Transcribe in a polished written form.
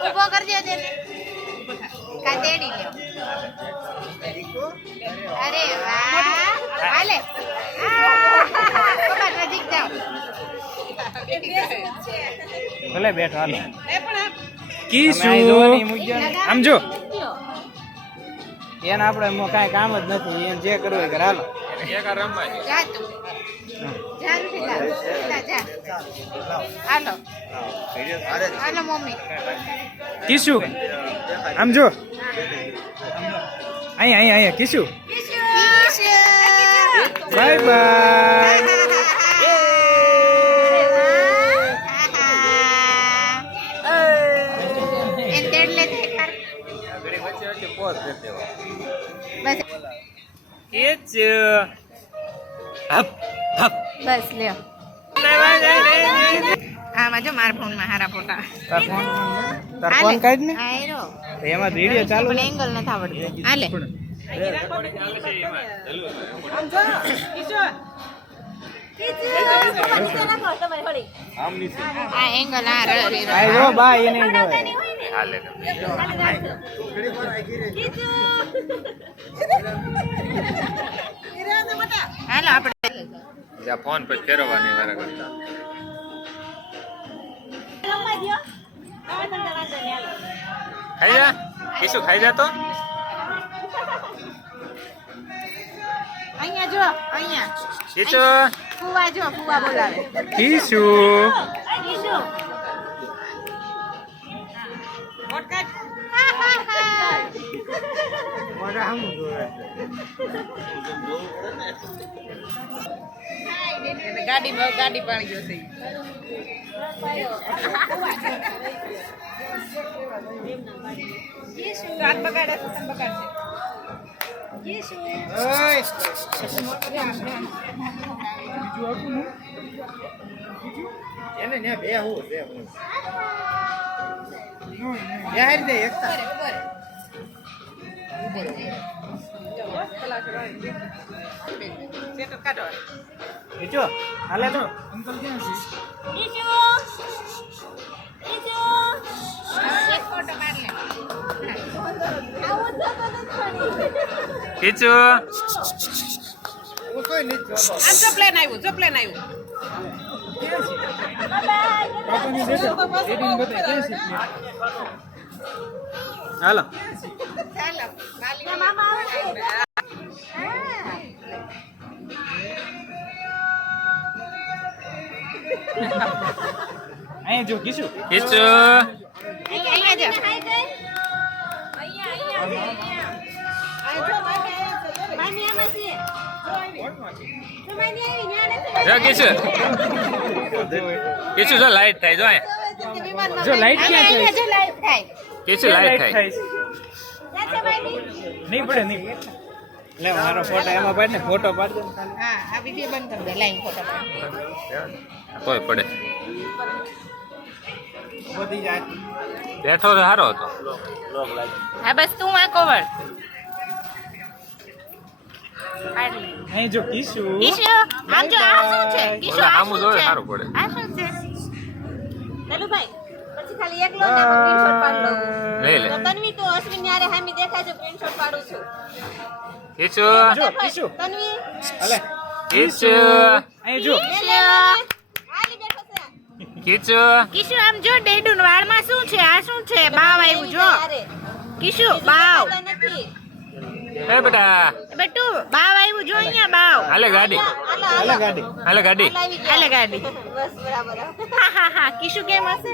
ઉભો કરજો તેને કા તેડી લ્યો અરે વાહ હાલે પપ્પા નજીક જાઓ ભલે બેઠો હાલો કીશું આમ જો એને આપણે કાંઈ કામ જ નથી એને જે કરવું એ કરે હાલો જા તું જા રૂફીલા જા હાલો હાલો મમ્મી કીશું આમ જો અહીંયા કીશું બાય બાય બસ લ્યો આમાં જો મારા ફોનમાં હારા ફોટા તાર ફોન કાઢ ને આયરો એમાં વિડિયો ચાલુ પણ એંગલ નથી આવડતું હાલે આ એંગલ આ આયો બા એને હાલે હાલો આપણે જા ફોન પર ફેરવવાની વારા કરતા ખાઈ જા કીશું ખાઈ જા તો અહીંયા જો અહીંયા કીશું ફુવા જો ફુવા બોલાવે કીશું કીશું ગાડી પાણી ગયો એને ને બે હું બે હું યાર દે એકતા ઈચો હાલે તો અંકલ ક્યાં છે એક ફોટો પાડ લે કીશું હું કોઈ નહીં આ જો પ્લેન આવ્યું પાપાની દેજો એડિંગ બતાય ક્યાં છે હાલો ચાલો મામા આવે અહીંયા જો કીશું કીશું અહીંયા જો જા કીશું કીશું જો લાઈટ થાય જો અહીંયા જો લાઈટ ક્યાં છે જો લાઈટ થાય કીશું લાઈટ થાય નહીં પડે લે મારો ફોટો એમાં પાડ ને ફોટો પાડ દે હા આ વિડિયો બંધ કરી દે લાઈન ફોટો પાડ તોય પડે બધી જાય બેઠો તો સારો હતો હા બસ તું આ કવર અહીં જો કીશું કિશુ આમ જો આ શું છે કિશુ આ આમ શું જોવે છે સારું પડે આ શું છે ભાઈ પછી ખાલી એકલો જ આમાં સ્ક્રીનશોટ પાડ લઉં લઈ લે તો તન્વી તો અશ્વિન યારે હામી દેખાય છે સ્ક્રીનશોટ પાડું છું કીશું જો કીશું તન્વી અલે કીશું અહીં જો હાલી બેઠો છે કીશું કિશુ આમ જો ડેડુન વાળમાં શું છે આ શું છે બાવ આવ્યું જો કિશુ બાવ નથી એ બેટા બેટુ બાવ આવ્યું જો અહીંયા બાવ હાલે ગાડી હાલે ગાડી હાલે ગાડી હાલે ગાડી બસ બરાબર હા હા હા કિશુ કેમ હશે